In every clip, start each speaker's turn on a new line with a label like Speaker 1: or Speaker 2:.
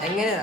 Speaker 1: എങ്ങനെയാ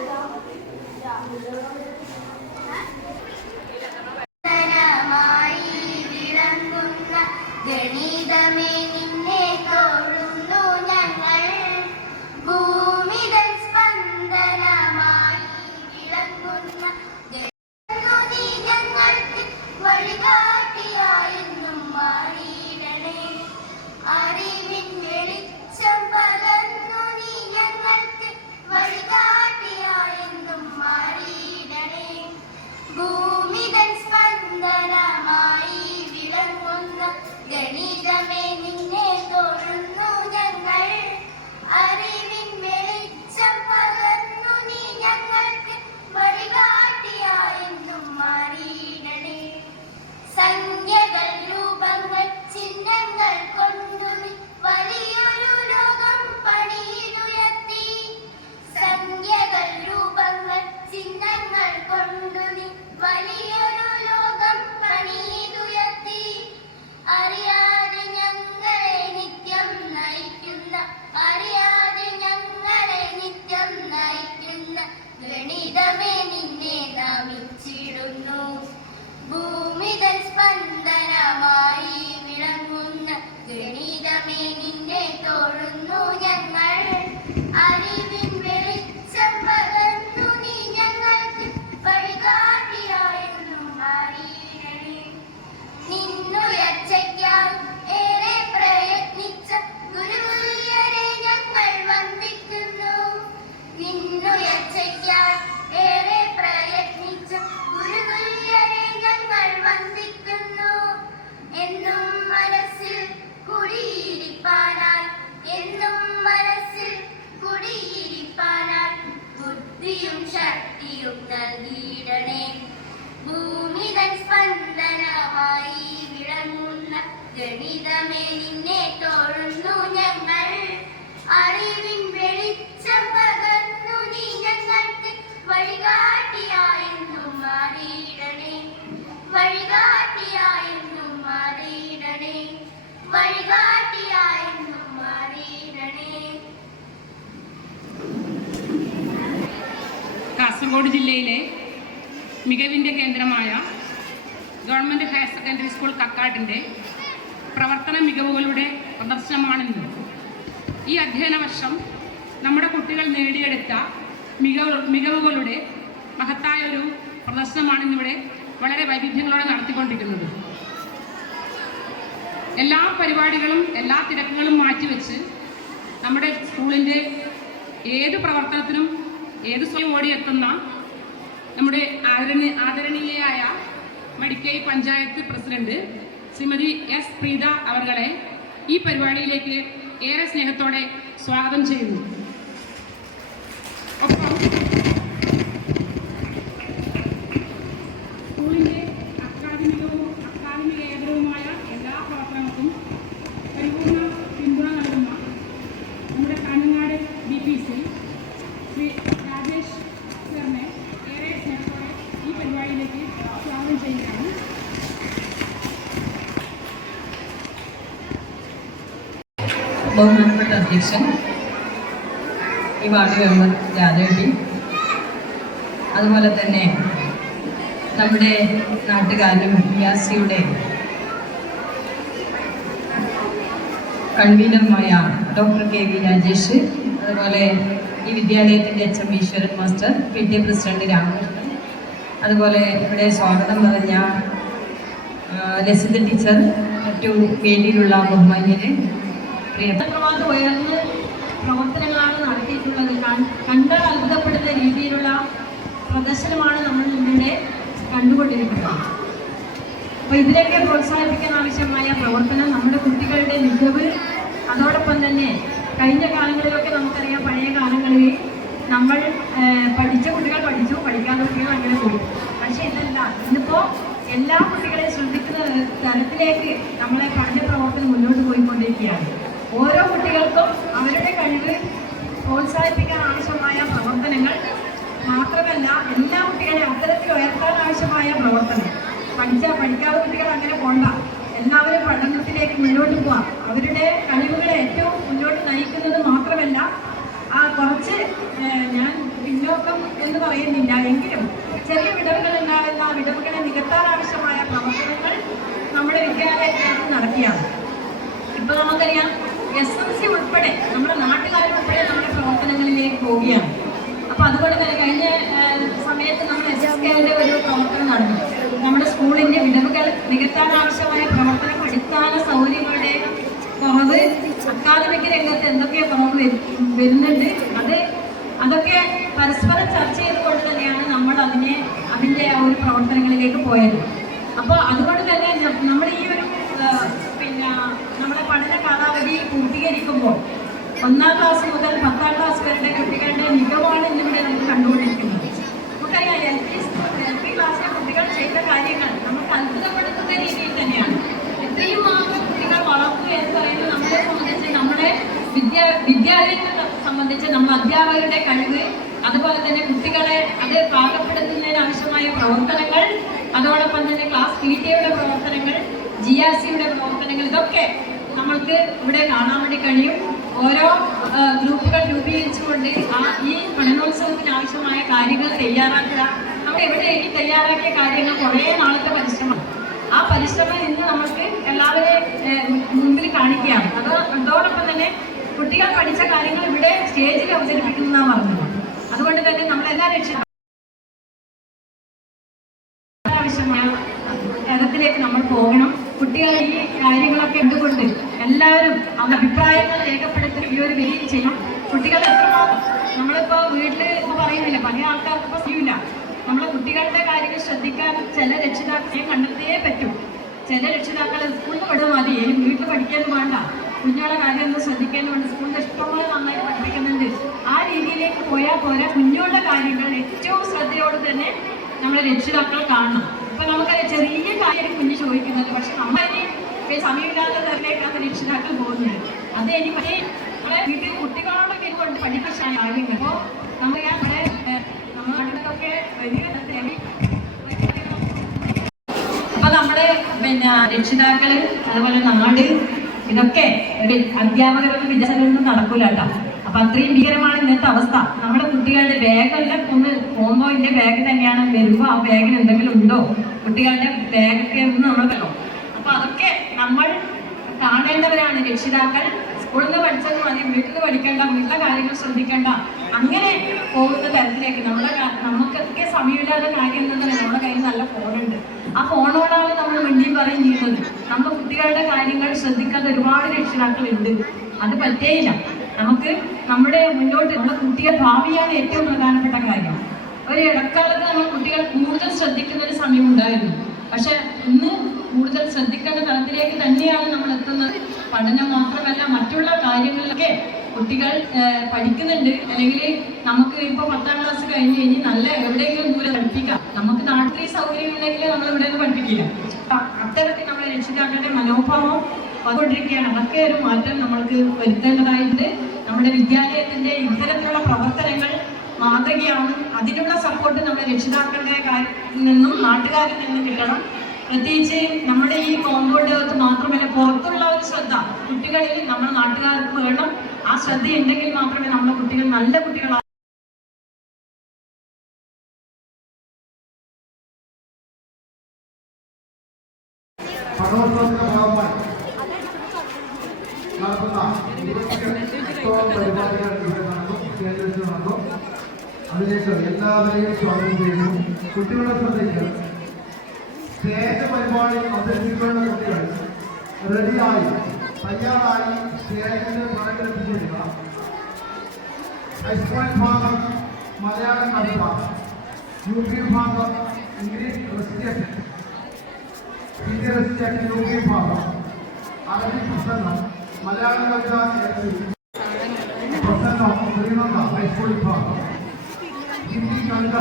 Speaker 2: ഞങ്ങൾ.
Speaker 3: കാസർഗോഡ് ജില്ലയിലെ മികവിന്റെ കേന്ദ്രമായ ഗവൺമെന്റ് ഹയർ സെക്കൻഡറി സ്കൂൾ കക്കാട്ടിന്റെ പ്രവർത്തന മികവുകളുടെ പ്രദർശനമാണെന്ന് ഈ അധ്യയന വർഷം നമ്മുടെ കുട്ടികൾ നേടിയെടുത്ത മികവ് മികവുകളുടെ മഹത്തായ ഒരു പ്രദർശനമാണ് ഇന്നിവിടെ വളരെ വൈവിധ്യങ്ങളോടെ നടത്തിക്കൊണ്ടിരിക്കുന്നത്. എല്ലാ പരിപാടികളും എല്ലാ തിരക്കുകളും മാറ്റിവെച്ച് നമ്മുടെ സ്കൂളിന്റെ ഏത് പ്രവർത്തനത്തിനും ഏത് സ്വയം ഓടിയെത്തുന്ന നമ്മുടെ ആദരണീ ആദരണീയയായ മടിക്കൈ പഞ്ചായത്ത് പ്രസിഡന്റ് ശ്രീമതി എസ് പ്രീത അവർകളെ ഈ പരിപാടിയിലേക്ക് ഏറെ സ്നേഹത്തോടെ സ്വാഗതം ചെയ്യുന്നു. ഒപ്പം സ്കൂളിന്റെ അക്കാദമികവും അക്കാദമികേതരവുമായ എല്ലാ പ്രവർത്തനങ്ങൾക്കും പരിപൂർണ പിന്തുണ നൽകുന്ന നമ്മുടെ Kanhangad B P C Shri Rajesh സാറിനെ ഏറെ സ്നേഹത്തോടെ ഈ പരിപാടിയിലേക്ക് സ്വാഗതം ചെയ്യുകയാണ്
Speaker 4: ബഹുമാനപ്പെട്ട അധ്യക്ഷൻ. ഈ വാർഡ് മെമ്പർ രാജേട്ടി അതുപോലെ തന്നെ നമ്മുടെ നാട്ടുകാരനും യാസിയുടെ കൺവീനറുമായ ഡോക്ടർ കെ വി രാജേഷ് അതുപോലെ ഈ വിദ്യാലയത്തിന്റെ H M Eeswaran master P T president Ramakrishnan അതുപോലെ ഇവിടെ സ്വാഗതം പറഞ്ഞ ലസിത ടീച്ചർ മറ്റു വേദിയിലുള്ള ബഹുമാന്യര്
Speaker 5: എത്രമാത്രം ഉയർന്ന് പ്രവർത്തനങ്ങളാണ് നടത്തിയിട്ടുള്ളത്. കണ്ടാൽ അത്ഭുതപ്പെടുന്ന രീതിയിലുള്ള പ്രദർശനമാണ് നമ്മൾ ഇന്നിവിടെ കണ്ടുകൊണ്ടിരിക്കുന്നത്. അപ്പോൾ ഇതിലൊക്കെ പ്രോത്സാഹിപ്പിക്കാൻ ആവശ്യമായ പ്രവർത്തനം നമ്മുടെ കുട്ടികളുടെ മികവ് അതോടൊപ്പം തന്നെ കഴിഞ്ഞ കാലങ്ങളിലൊക്കെ നമുക്കറിയാം പഴയ കാലങ്ങളിൽ നമ്മൾ പഠിച്ച കുട്ടികൾ പഠിച്ചു പഠിക്കാത്ത കുട്ടികൾ അങ്ങനെ പോയി പക്ഷേ ഇതല്ല ഇന്നിപ്പോൾ എല്ലാ കുട്ടികളെയും ശ്രദ്ധിക്കുന്ന തരത്തിലേക്ക് നമ്മളെ പഠന പ്രവർത്തനം മുന്നോട്ട് പോയിക്കൊണ്ടിരിക്കുകയാണ്. ഓരോ കുട്ടികൾക്കും അവരുടെ കഴിവ് പ്രോത്സാഹിപ്പിക്കാൻ ആവശ്യമായ പ്രവർത്തനങ്ങൾ മാത്രമല്ല എല്ലാ കുട്ടികളെയും അത്തരത്തിൽ ഉയർത്താൻ ആവശ്യമായ പ്രവർത്തനം പഠിച്ച പഠിക്കാത്ത കുട്ടികൾ അങ്ങനെ പോണ്ട. എല്ലാവരും പഠനത്തിലേക്ക് മുന്നോട്ട് പോവാം. അവരുടെ കഴിവുകളെ ഏറ്റവും മുന്നോട്ട് നയിക്കുന്നത് മാത്രമല്ല ആ കുറച്ച് ഞാൻ പിന്നോക്കം എന്ന് പറയുന്നില്ല. എങ്കിലും ചെറിയ വിടവുകൾ ഉണ്ടാകുന്ന ആ വിടവുകളെ നികത്താൻ ആവശ്യമായ പ്രവർത്തനങ്ങൾ നമ്മുടെ വിദ്യാലയത്തിനകത്ത് നടത്തിയാണ്. ഇപ്പൊ നമുക്കറിയാം എസ് എം സി ഉൾപ്പെടെ നമ്മുടെ നാട്ടുകാർ ഉൾപ്പെടെ നമ്മുടെ പ്രവർത്തനങ്ങളിലേക്ക് പോവുകയാണ്. അപ്പൊ അതുപോലെ തന്നെ കഴിഞ്ഞ സമയത്ത് നമ്മൾ എസ് എസ് കെയുടെ ഒരു പ്രവർത്തനം നടന്നു. നമ്മുടെ സ്കൂളിന്റെ വിടവുകൾ നികത്താൻ ആവശ്യമായ പ്രവർത്തനം അടിസ്ഥാന സൗകര്യങ്ങളുടെ കുറവ് അക്കാദമിക് രംഗത്ത് എന്തൊക്കെ കുറവ് വരു- വരുന്നുണ്ട്. അത് അതൊക്കെ പരസ്പരം ചർച്ച ചെയ്തുകൊണ്ട് തന്നെയാണ് നമ്മൾ അതിനെ അതിന്റെ ആ ഒരു പ്രവർത്തനങ്ങളിലേക്ക് പോയത്. അപ്പോൾ അതുകൊണ്ട് തന്നെ നമ്മൾ ഈ ഒരു പിന്നെ പഠന കാലാവധി പൂർത്തീകരിക്കുമ്പോൾ ഒന്നാം ക്ലാസ് മുതൽ പത്താം ക്ലാസ് വരെ കുട്ടികളുടെ മികവാണ് ഇന്നിവിടെ നമുക്ക് കണ്ടുകൊണ്ടിരിക്കുന്നത്. നമുക്കറിയാം എൽ പി എൽ പി ക്ലാസ്സിലെ കുട്ടികൾ ചെയ്ത കാര്യങ്ങൾ നമുക്ക് അത്ഭുതപ്പെടുത്തുന്ന രീതിയിൽ തന്നെയാണ്. ഇത്രയും മാത്രം കുട്ടികൾ വളർന്നു എന്ന് പറയുന്നത് നമ്മളെ സംബന്ധിച്ച് നമ്മുടെ വിദ്യാ വിദ്യാലയങ്ങളെ സംബന്ധിച്ച് നമ്മൾ അധ്യാപകരുടെ കഴിവ് അതുപോലെ തന്നെ കുട്ടികളെ അത് പാകപ്പെടുത്തുന്നതിന് ആവശ്യമായ പ്രവർത്തനങ്ങൾ അതോടൊപ്പം തന്നെ ക്ലാസ് പി ടി എയുടെ പ്രവർത്തനങ്ങൾ ജി ആർ സിയുടെ പ്രവർത്തനങ്ങൾ ഇതൊക്കെ നമ്മൾക്ക് ഇവിടെ കാണാൻ വേണ്ടി കഴിയും. ഓരോ ഗ്രൂപ്പുകൾ രൂപീകരിച്ചുകൊണ്ട് ആ ഈ പഠനോത്സവത്തിന് ആവശ്യമായ കാര്യങ്ങൾ തയ്യാറാക്കുക. നമ്മൾ ഇവിടെ ഈ തയ്യാറാക്കിയ കാര്യങ്ങൾ കുറേ നാളത്തെ പരിശ്രമം. ആ പരിശ്രമം ഇന്ന് നമുക്ക് എല്ലാവരെയും മുമ്പിൽ കാണിക്കുകയാണ്. അത് അതോടൊപ്പം തന്നെ കുട്ടികൾ പഠിച്ച കാര്യങ്ങൾ ഇവിടെ സ്റ്റേജിൽ അവതരിപ്പിക്കുന്നതാണ് പറഞ്ഞത്. അതുകൊണ്ട് തന്നെ നമ്മളെല്ലാ രക്ഷിതാക്കളും ആവശ്യമായ തലത്തിലേക്ക് നമ്മൾ പോകണം കുട്ടികൾ ഈ കാര്യങ്ങളൊക്കെ എന്തുകൊണ്ട് എല്ലാവരും അവരുടെ അഭിപ്രായങ്ങൾ രേഖപ്പെടുത്തി ഈ ഒരു വിധി ചെയ്യണം കുട്ടികൾ എത്രമാത്രം നമ്മളിപ്പോ വീട്ടിൽ ഇപ്പൊ പറയുന്നില്ല പല ആൾക്കാർക്ക് ഇല്ല നമ്മളെ കുട്ടികളുടെ കാര്യങ്ങൾ ശ്രദ്ധിക്കാൻ ചില രക്ഷിതാക്കളെ കണ്ടെത്തിയേ പറ്റൂ. ചില രക്ഷിതാക്കളെ സ്കൂളിൽ വിടും മതി ഇനി വീട്ടിൽ പഠിക്കാൻ വേണ്ട. കുഞ്ഞുങ്ങളെ കാര്യം ഒന്ന് വേണ്ട സ്കൂളിൽ ഇഷ്ടംപോലെ നന്നായി പഠിപ്പിക്കുന്നുണ്ട്. ആ രീതിയിലേക്ക് പോയാൽ പോരാ കുഞ്ഞുങ്ങളുടെ കാര്യങ്ങൾ ഏറ്റവും ശ്രദ്ധയോട് തന്നെ നമ്മളെ രക്ഷിതാക്കൾ കാണണം. ഇപ്പൊ നമുക്ക് ചെറിയ കാര്യം കുഞ്ഞ് ചോദിക്കുന്നുണ്ട്. പക്ഷെ നമ്മളിനി സമയമില്ലാത്ത തരത്തിലേക്കാണ് രക്ഷിതാക്കൾ പോകുന്നത്. അത് എനിക്ക് വീട്ടിൽ കുട്ടികളോടൊക്കെ കൊണ്ട് പഠിപ്പിച്ച കാര്യങ്ങൾ അപ്പോൾ നമ്മൾ അപ്പൊ നമ്മുടെ പിന്നെ രക്ഷിതാക്കൾ അതുപോലെ നാട് ഇതൊക്കെ ഒരു വിചാരങ്ങളൊന്നും വിചാരമൊന്നും നടക്കൂല അപ്പൊ അത്രയും ഭീകരമാണ് ഇന്നത്തെ അവസ്ഥ. നമ്മുടെ കുട്ടികളുടെ ബാഗെല്ലാം ഒന്ന് പോകുമ്പോൾ ഇതിന്റെ ബാഗ് തന്നെയാണ് വരുമ്പോ ആ ബാഗിന് എന്തെങ്കിലും ഉണ്ടോ? കുട്ടികളുടെ ബാഗൊക്കെ ഒന്ന് നമ്മൾ കണ്ടോ അപ്പൊ അതൊക്കെ നമ്മൾ കാണേണ്ടവരാണ് രക്ഷിതാക്കൾ. സ്കൂളിൽ നിന്ന് പഠിച്ചത് മതി വീട്ടിൽ നിന്ന് പഠിക്കേണ്ട വീട്ടിലെ കാര്യങ്ങൾ ശ്രദ്ധിക്കേണ്ട. അങ്ങനെ പോകുന്ന തരത്തിലേക്ക് നമ്മുടെ നമുക്കൊക്കെ സമയമില്ലാത്ത കാര്യം തന്നെ നമ്മുടെ കയ്യിൽ നല്ല ഫോണുണ്ട്. ആ ഫോണോടാണ് നമ്മൾ മിണ്ടിയും പറയും ചെയ്യുന്നത്. നമ്മുടെ കുട്ടികളുടെ കാര്യങ്ങൾ ശ്രദ്ധിക്കാത്ത ഒരുപാട് രക്ഷിതാക്കളുണ്ട്. അത് പറ്റേയില്ല. നമുക്ക് നമ്മുടെ മുന്നോട്ട് നമ്മുടെ കുട്ടിയെ ഭാവിയാണ് ഏറ്റവും പ്രധാനപ്പെട്ട കാര്യം. ഒരു ഇടക്കാലത്ത് നമ്മൾ കുട്ടികൾ കൂടുതൽ ശ്രദ്ധിക്കുന്ന ഒരു സമയം ഉണ്ടായിരുന്നു. പക്ഷെ ഇന്ന് കൂടുതൽ ശ്രദ്ധിക്കേണ്ട തലത്തിലേക്ക് തന്നെയാണ് നമ്മൾ എത്തുന്നത്. പഠനം മാത്രമല്ല മറ്റുള്ള കാര്യങ്ങളിലൊക്കെ കുട്ടികൾ പഠിക്കുന്നുണ്ട്. അല്ലെങ്കിൽ നമുക്ക് ഇപ്പോൾ പത്താം ക്ലാസ് കഴിഞ്ഞ് കഴിഞ്ഞ് നല്ല എവിടെയെങ്കിലും ദൂരെ പഠിപ്പിക്കാം. നമുക്ക് നാട്ടിൽ സൗകര്യം ഉണ്ടെങ്കിൽ നമ്മൾ ഇവിടെ നിന്ന് പഠിപ്പിക്കില്ല അത്തരത്തിൽ നമ്മളെ രക്ഷിതാക്കളുടെ മനോഭാവം വന്നുകൊണ്ടിരിക്കുകയാണ്. അതൊക്കെ ഒരു മാറ്റം നമ്മൾക്ക് വരുത്തേണ്ടതായിട്ട് നമ്മുടെ വിദ്യാലയത്തിന്റെ ഇത്തരത്തിലുള്ള പ്രവർത്തനങ്ങൾ മാതൃകയാണ്. അതിനുള്ള സപ്പോർട്ട് നമ്മുടെ രക്ഷിതാക്കളുടെ നിന്നും നാട്ടുകാരിൽ നിന്നും കിട്ടണം. പ്രത്യേകിച്ച് നമ്മുടെ ഈ കോമ്പൗണ്ട് മാത്രമല്ല പുറത്തുള്ള ഒരു ശ്രദ്ധ കുട്ടികളിൽ നമ്മുടെ നാട്ടുകാർക്ക് വേണം. ആ ശ്രദ്ധ ഉണ്ടെങ്കിൽ മാത്രമേ നമ്മുടെ കുട്ടികൾ നല്ല കുട്ടികളാ
Speaker 6: അതിലേക്ക് എല്ലാവരെയും സ്വാഗതം ചെയ്യുന്നു. കുട്ടികളെ ശ്രദ്ധിക്കുക സ്റ്റേജ് പരിപാടി അവതരിപ്പിക്കേണ്ട കുട്ടികൾ റെഡിയായി തയ്യാറായി സ്റ്റേജിന്റെ പുറകിലെത്തിച്ചിരിക്കുക ഹൈസ്കൂൾ വിഭാഗം മലയാളം കവിത യു പി വിഭാഗം English recitation India recitation U P വിഭാഗം അറബി പ്രസംഗം മലയാളം കവിത പ്രസംഗം ശ്രീനന്ദ ഹൈസ്കൂൾ വിഭാഗം ഹിന്ദി കവിത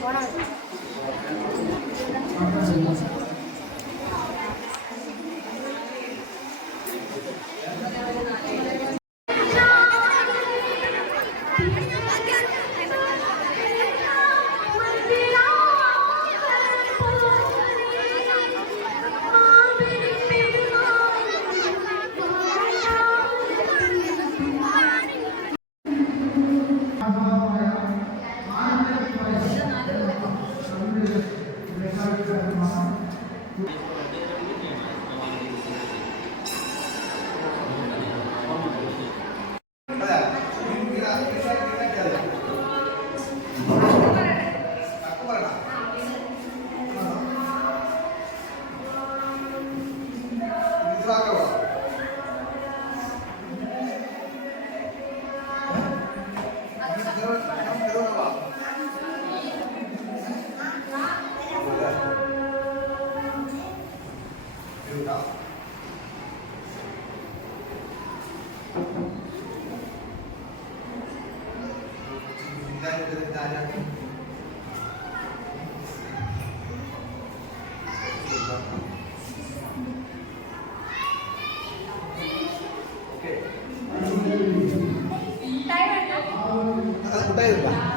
Speaker 6: Gracias.
Speaker 7: അത് കൂട്ടായില്ല